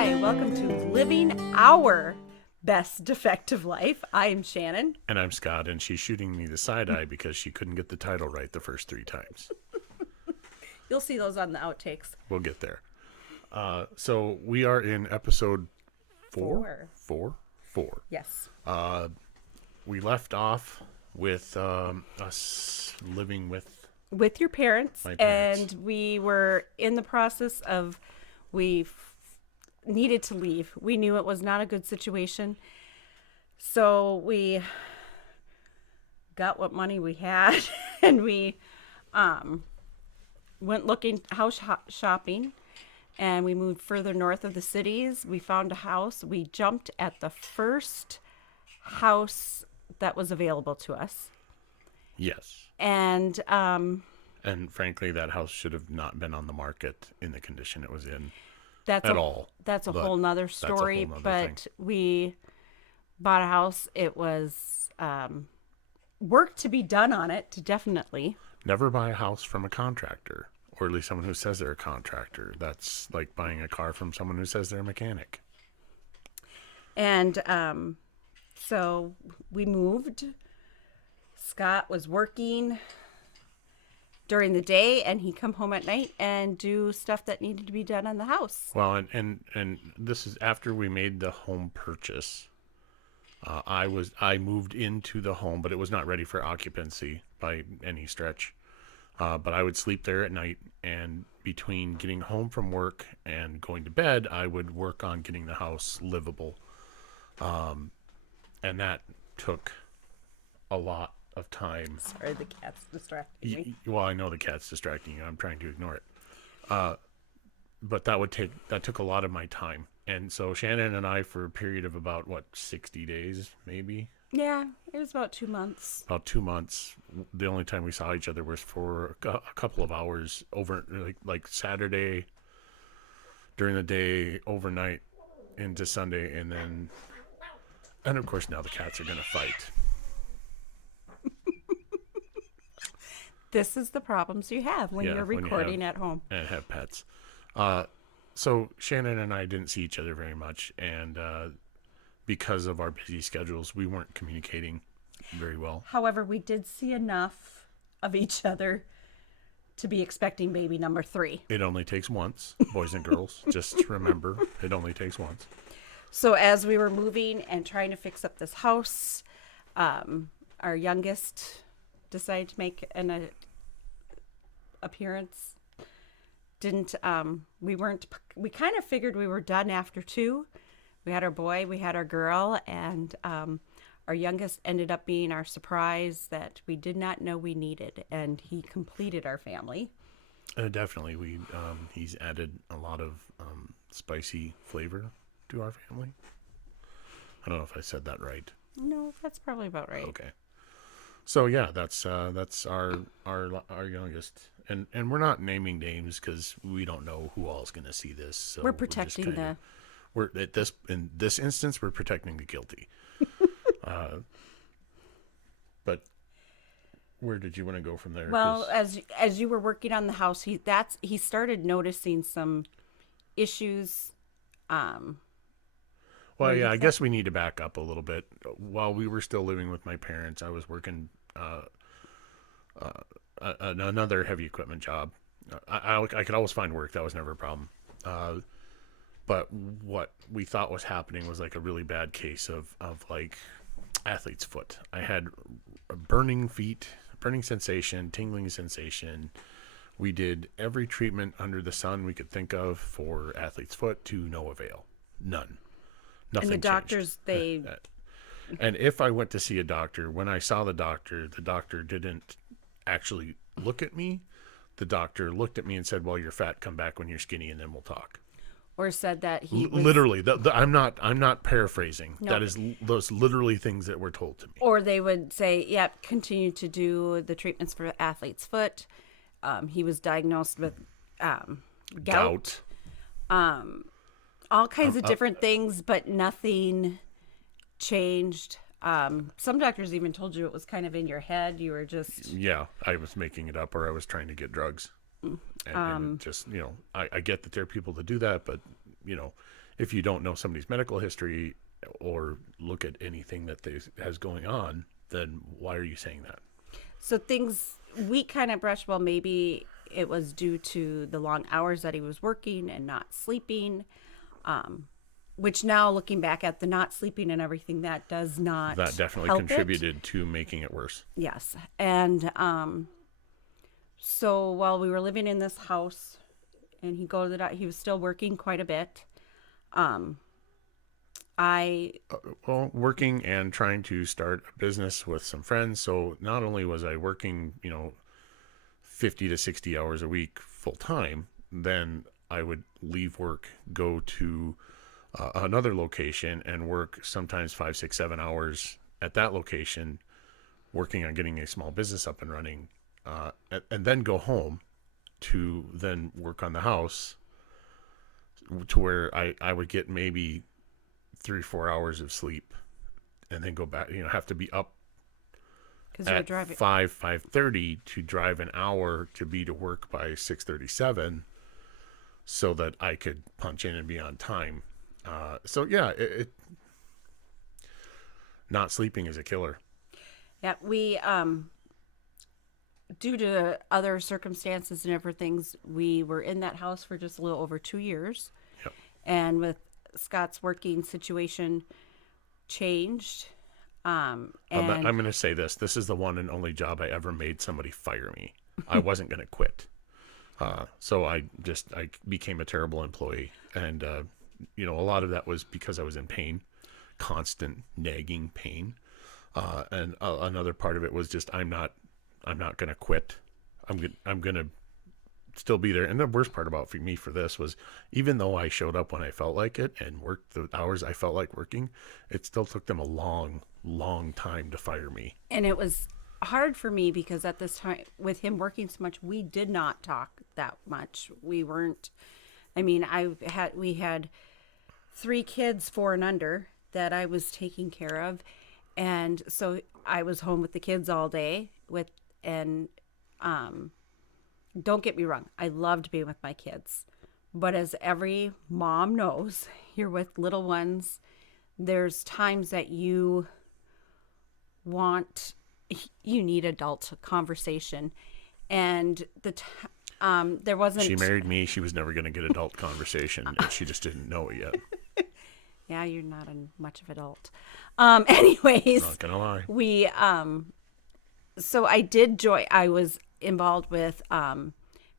Hi, welcome to Living Our Best Defective Life. I am Shannon. And I'm Scott, and she's shooting me the side eye because she couldn't get the title right the first 3 times. You'll see those on the outtakes. We'll get there. So we are in episode 4? 4? Yes. We left off with us living with your parents, my parents. And we were in the process of, needed to leave. We knew it was not a good situation. So we got what money we had and we went looking house shopping, and we moved further north of the cities. We found a house. We jumped at the first house that was available to us. Yes. And frankly, that house should have not been on the market in the condition it was in that's at all. That's a whole nother story. But we bought a house. It was work to be done on it, definitely. Never buy a house from a contractor, or at least someone who says they're a contractor. That's like buying a car from someone who says they're a mechanic. And so we moved. Scott was working during the day, and he'd come home at night and do stuff that needed to be done on the house. Well, and this is after we made the home purchase. I moved into the home, but it was not ready for occupancy by any stretch. But I would sleep there at night, and between getting home from work and going to bed, I would work on getting the house livable. And that took a lot of time. Sorry, the cat's distracting me. Well, I know the cat's distracting you. I'm trying to ignore it. But that took a lot of my time. And so Shannon and I, for a period of about 60 days, maybe. Yeah, it was about 2 months. About 2 months. The only time we saw each other was for a couple of hours over, like Saturday during the day, overnight into Sunday, and of course now the cats are going to fight. This is the problems you have when you're recording at home. And have pets. So Shannon and I didn't see each other very much, and because of our busy schedules, we weren't communicating very well. However, we did see enough of each other to be expecting baby number 3. It only takes once, boys and girls. Just remember, it only takes once. So as we were moving and trying to fix up this house, our youngest decided to make an appearance. We kind of figured we were done after 2. We had our boy, we had our girl, and our youngest ended up being our surprise that we did not know we needed, and he completed our family. Definitely. He's added a lot of spicy flavor to our family. I don't know if I said that right. No, that's probably about right. Okay. So yeah, that's our youngest, and we're not naming names because we don't know who all is going to see this. So we're protecting in this instance we're protecting the guilty. But where did you want to go from there? Well, as you were working on the house, he started noticing some issues. Well, yeah, I guess we need to back up a little bit. While we were still living with my parents, I was working another heavy equipment job. I could always find work. That was never a problem. But what we thought was happening was like a really bad case of like athlete's foot. I had a burning feet, burning sensation, tingling sensation. We did every treatment under the sun we could think of for athlete's foot to no avail. None. Nothing. And the doctors, And if I went to see a doctor, when I saw the doctor didn't actually look at me. The doctor looked at me and said, "Well, you're fat. Come back when you're skinny, and then we'll talk." Or said that he was... literally. I'm not paraphrasing. No. That is those literally things that were told to me. Or they would say, "Yep, continue to do the treatments for athlete's foot." He was diagnosed with gout. All kinds of different things, but nothing changed. Some doctors even told you it was kind of in your head. You were just... Yeah, I was making it up, or I was trying to get drugs. And just, I get that there are people that do that, but, if you don't know somebody's medical history or look at anything that they has going on, then why are you saying that? So things we kind of brushed, well, maybe it was due to the long hours that he was working and not sleeping, which now looking back at the not sleeping and everything, that does not That definitely help contributed to making it worse. Yes. And so while we were living in this house and he was still working quite a bit. I Well, working and trying to start a business with some friends. So not only was I working, 50 to 60 hours a week full time, then I would leave work, go to another location and work sometimes 5, 6, 7 hours at that location, working on getting a small business up and running, and then go home to then work on the house to where I would get maybe 3 or 4 hours of sleep and then go back, have to be up at 5:30 to drive an hour to be to work by 6:37 so that I could punch in and be on time. So yeah, not sleeping is a killer. Yeah, we due to other circumstances and everything, we were in that house for just a little over 2 years. Yep. And with Scott's working situation changed. And I'm going to say this. This is the one and only job I ever made somebody fire me. I wasn't going to quit. So I became a terrible employee. And, a lot of that was because I was in pain, constant nagging pain. And another part of it was just, I'm not going to quit. I'm going to still be there. And the worst part about me for this was, even though I showed up when I felt like it and worked the hours I felt like working, it still took them a long time to fire me. And it was hard for me because at this time, with him working so much, we did not talk that much. We weren't, we had 3 kids, 4 and under, that I was taking care of. And so I was home with the kids all day don't get me wrong, I loved being with my kids. But as every mom knows, you're with little ones, there's times that you need adult conversation. And there wasn't... She married me. She was never going to get adult conversation, and she just didn't know it yet. Yeah, you're not much of adult. Anyways. Not going to lie. We, so I was involved with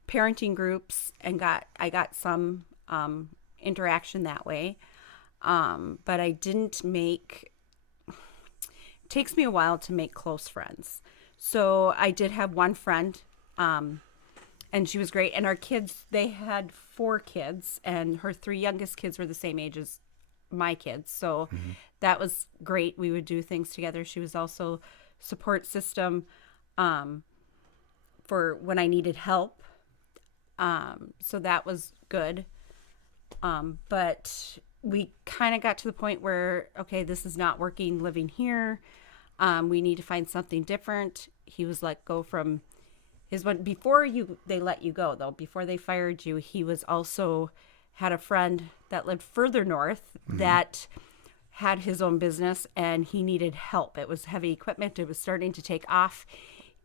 parenting groups and I got some interaction that way. But I didn't it takes me a while to make close friends. So I did have one friend, and she was great. And our kids, they had 4 kids, and her 3 youngest kids were the same age as my kids. So that was great. We would do things together. She was also support system for when I needed help. So that was good. But we kind of got to the point where, okay, this is not working living here. We need to find something different. He was let go from his one they let you go though, before they fired you. He was also had a friend that lived further north that had his own business, and he needed help. It was heavy equipment. It was starting to take off.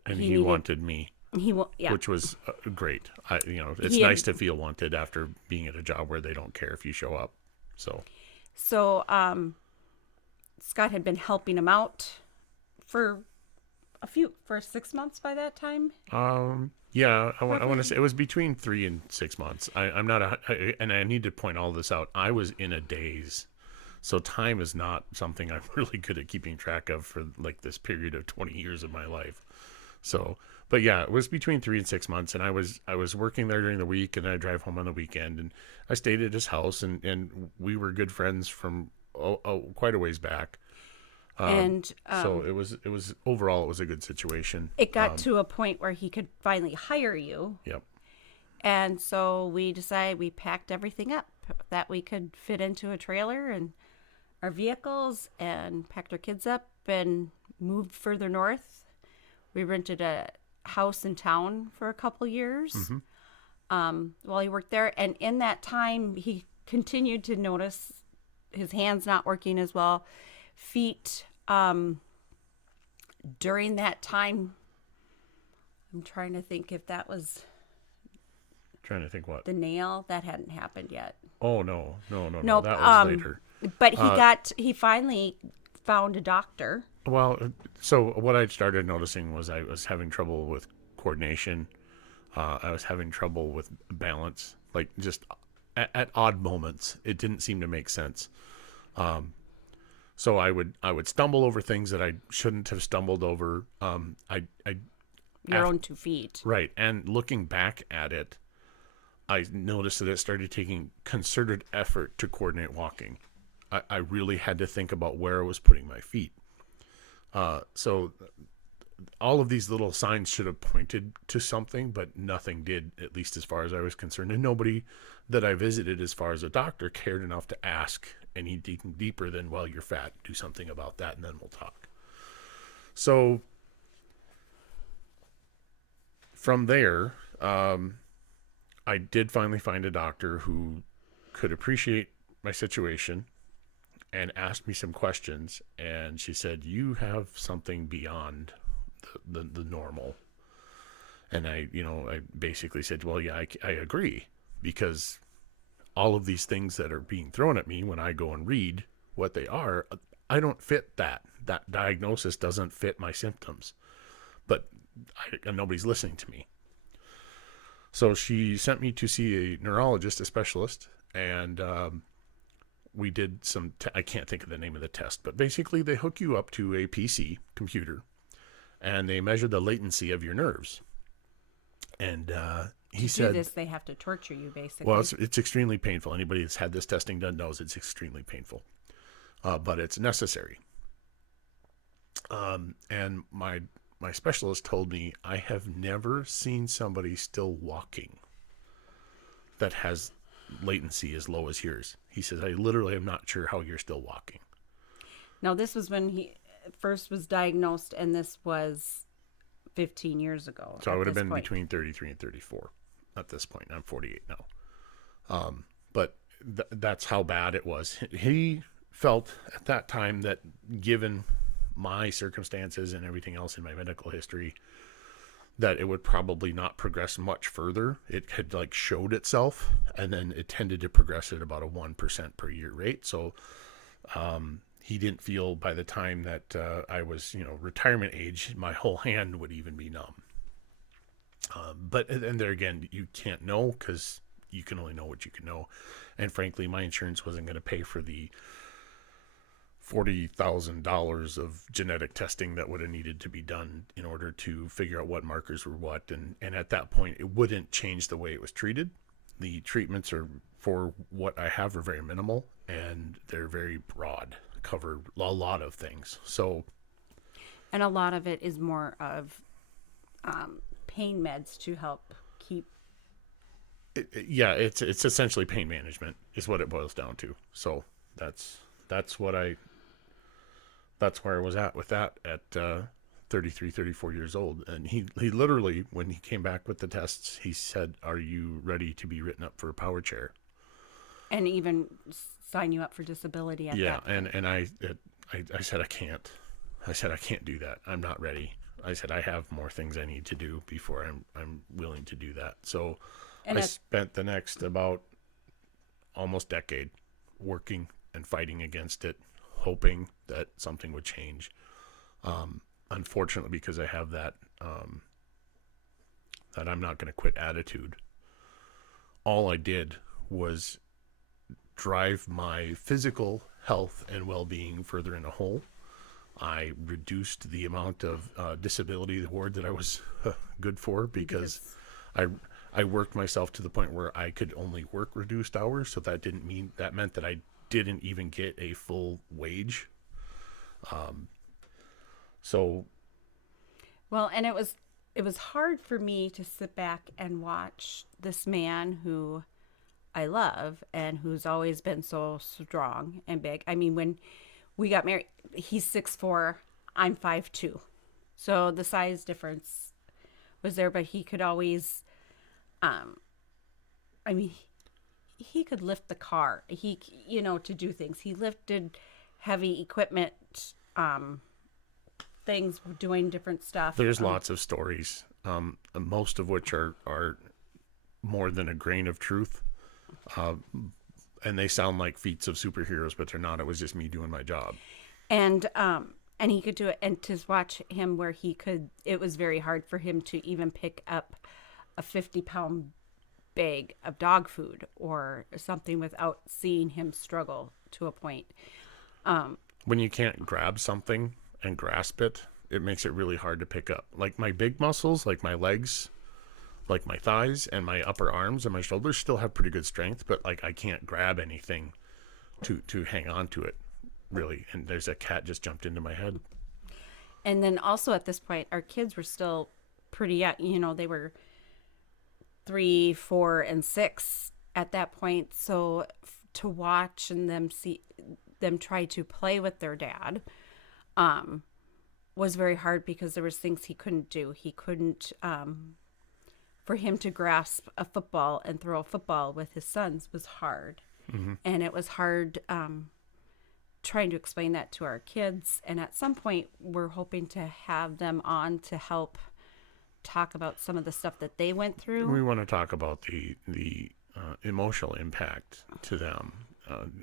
And he wanted me. Yeah. Which was great. It's nice to feel wanted after being at a job where they don't care if you show up. So Scott had been helping him out for 6 months by that time. Yeah, I want to say it was between 3 and 6 months. I'm not and I need to point all this out. I was in a daze. So time is not something I'm really good at keeping track of for like this period of 20 years of my life. So, but yeah, it was between 3 and 6 months, and I was working there during the week, and I drive home on the weekend, and I stayed at his house, and we were good friends from quite a ways back. So it was overall, it was a good situation. It got to a point where he could finally hire you. Yep. And so we decided, we packed everything up that we could fit into a trailer and our vehicles, and packed our kids up and moved further north. We rented a house in town for a couple years while he worked there. And in that time, he continued to notice his hands not working as well. Feet, during that time, I'm trying to think if that was Trying to think what. the nail. That hadn't happened yet. Oh, no. No. Nope. That was later. But he finally found a doctor. Well, so what I started noticing was I was having trouble with coordination. I was having trouble with balance, like just at odd moments. It didn't seem to make sense. So I would stumble over things that I shouldn't have stumbled over. Your own 2 feet. Right. And looking back at it, I noticed that it started taking concerted effort to coordinate walking. I really had to think about where I was putting my feet. So all of these little signs should have pointed to something, but nothing did, at least as far as I was concerned. And nobody that I visited as far as a doctor cared enough to ask any deeper than, well, you're fat, do something about that, and then we'll talk. So from there, I did finally find a doctor who could appreciate my situation and asked me some questions. And she said, you have something beyond the normal. And I basically said, well, yeah, I agree, because all of these things that are being thrown at me when I go and read what they are, I don't fit that. That diagnosis doesn't fit my symptoms. But nobody's listening to me. So she sent me to see a neurologist, a specialist, and we did some, I can't think of the name of the test, but basically they hook you up to a PC computer and they measure the latency of your nerves. And he said, do this, they have to torture you, basically. Well, it's extremely painful. Anybody that's had this testing done knows it's extremely painful, but it's necessary. And my specialist told me, I have never seen somebody still walking that has latency as low as yours. He says, I literally am not sure how you're still walking. Now, this was when he first was diagnosed, and this was 15 years ago. So I would have been between 33 and 34 at this point. I'm 48 now. But that's how bad it was. He felt at that time that, given my circumstances and everything else in my medical history, that it would probably not progress much further. It had showed itself, and then it tended to progress at about a 1% per year rate. So he didn't feel by the time that I was, retirement age, my whole hand would even be numb. But there again, you can't know, because you can only know what you can know. And frankly, my insurance wasn't going to pay for the $40,000 of genetic testing that would have needed to be done in order to figure out what markers were what. And at that point, it wouldn't change the way it was treated. The treatments are, for what I have, are very minimal, and they're very broad, cover a lot of things. So, and a lot of it is more of pain meds to help keep. It's essentially pain management is what it boils down to. So that's where I was at with that at 33, 34 years old. And he literally, when he came back with the tests, he said, are you ready to be written up for a power chair? And even sign you up for disability at that point. And I said, I can't. I said, I can't do that. I'm not ready. I said, I have more things I need to do before I'm willing to do that. So I spent the next about almost decade working and fighting against it, hoping that something would change. Unfortunately, because I have that that I'm not going to quit attitude, all I did was drive my physical health and well-being further in a hole. I reduced the amount of disability award that I was good for, because I worked myself to the point where I could only work reduced hours. So that meant that I didn't even get a full wage. Well, and it was hard for me to sit back and watch this man who I love and who's always been so strong and big. I mean, when we got married, he's 6'4", I'm 5'2", so the size difference was there. But he could always, he could lift the car. He, to do things. He lifted heavy equipment, things, doing different stuff. There's lots of stories, most of which are more than a grain of truth. And they sound like feats of superheroes, but they're not. It was just me doing my job. And he could do it. And to watch him where it was very hard for him to even pick up a 50-pound bag of dog food or something without seeing him struggle to a point. When you can't grab something and grasp it, it makes it really hard to pick up. Like my big muscles, like my legs, like my thighs and my upper arms and my shoulders still have pretty good strength, but like I can't grab anything to hang on to it, really. And there's a cat just jumped into my head. And then also at this point, our kids were still pretty young. They were 3, 4, and 6 at that point. So to watch and see them try to play with their dad was very hard, because there was things he couldn't do. He couldn't, for him to grasp a football and throw a football with his sons was hard. Mm-hmm. And it was hard trying to explain that to our kids. And at some point, we're hoping to have them on to help talk about some of the stuff that they went through. We want to talk about the emotional impact to them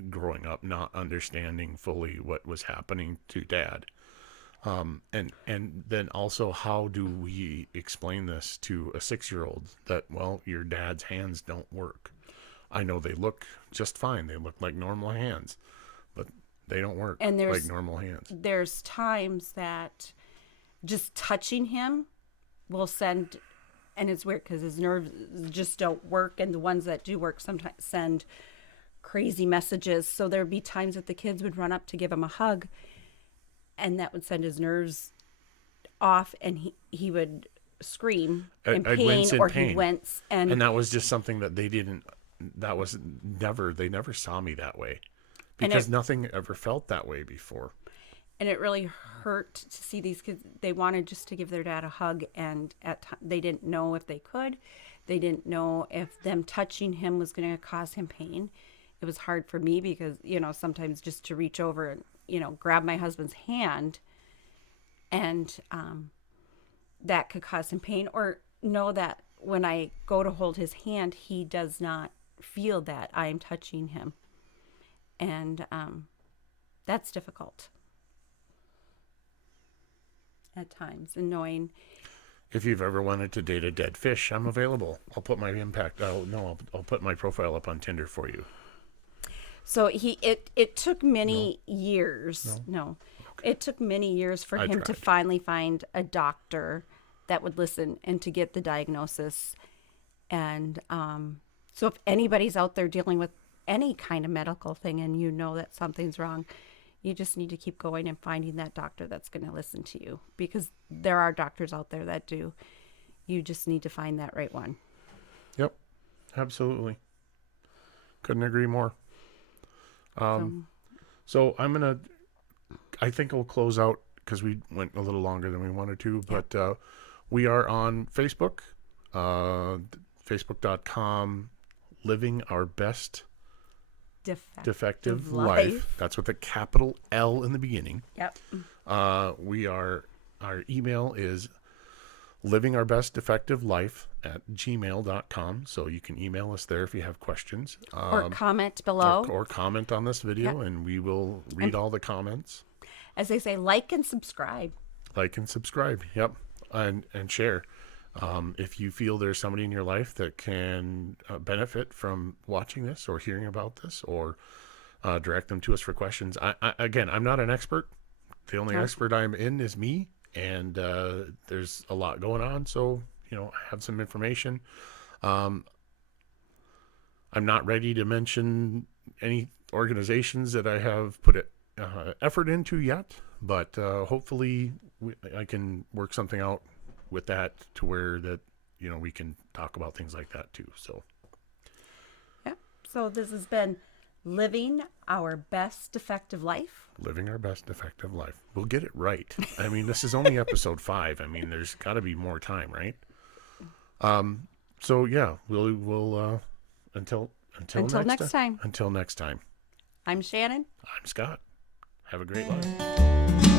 growing up, not understanding fully what was happening to Dad. And then also, how do we explain this to a 6-year-old that, well, your dad's hands don't work? I know they look just fine. They look like normal hands, but they don't work like normal hands. There's times that just touching him will send, and it's weird because his nerves just don't work, and the ones that do work sometimes send crazy messages. So there'd be times that the kids would run up to give him a hug, and that would send his nerves off, and he would scream in pain, or he'd wince. And that was just something that they never saw me that way, because nothing ever felt that way before. And it really hurt to see these kids. They wanted just to give their dad a hug, and they didn't know if they could. They didn't know if them touching him was going to cause him pain. It was hard for me because, sometimes just to reach over and, grab my husband's hand, and that could cause him pain, or know that when I go to hold his hand, he does not feel that I am touching him. And that's difficult at times, and knowing. If you've ever wanted to date a dead fish, I'm available. I'll put my I'll put my profile up on Tinder for you. So it took many years. No. Okay. It took many years for him to finally find a doctor that would listen and to get the diagnosis. And so if anybody's out there dealing with any kind of medical thing and you know that something's wrong, you just need to keep going and finding that doctor that's going to listen to you, because there are doctors out there that do. You just need to find that right one. Yep, absolutely. Couldn't agree more. So I think we'll close out because we went a little longer than we wanted to, but we are on Facebook, facebook.com, Living Our Best Defective Life. That's with a capital L in the beginning. Yep. Our email is livingourbestdefectivelife@gmail.com. So you can email us there if you have questions. Or comment below. Or comment on this video, and we will read all the comments. As they say, like and subscribe. Like and subscribe, yep. And share. If you feel there's somebody in your life that can benefit from watching this or hearing about this, or direct them to us for questions. Again, I'm not an expert. The only expert I'm in is me. And there's a lot going on, so I have some information. I'm not ready to mention any organizations that I have put effort into yet, but hopefully I can work something out with that to where that we can talk about things like that too. So so this has been Living Our Best Defective Life. Living Our Best Defective Life. We'll get it right. I mean, this is only episode 5. I mean, there's got to be more time, right? So yeah, we'll until Until next time. Until next time. I'm Shannon. I'm Scott. Have a great life.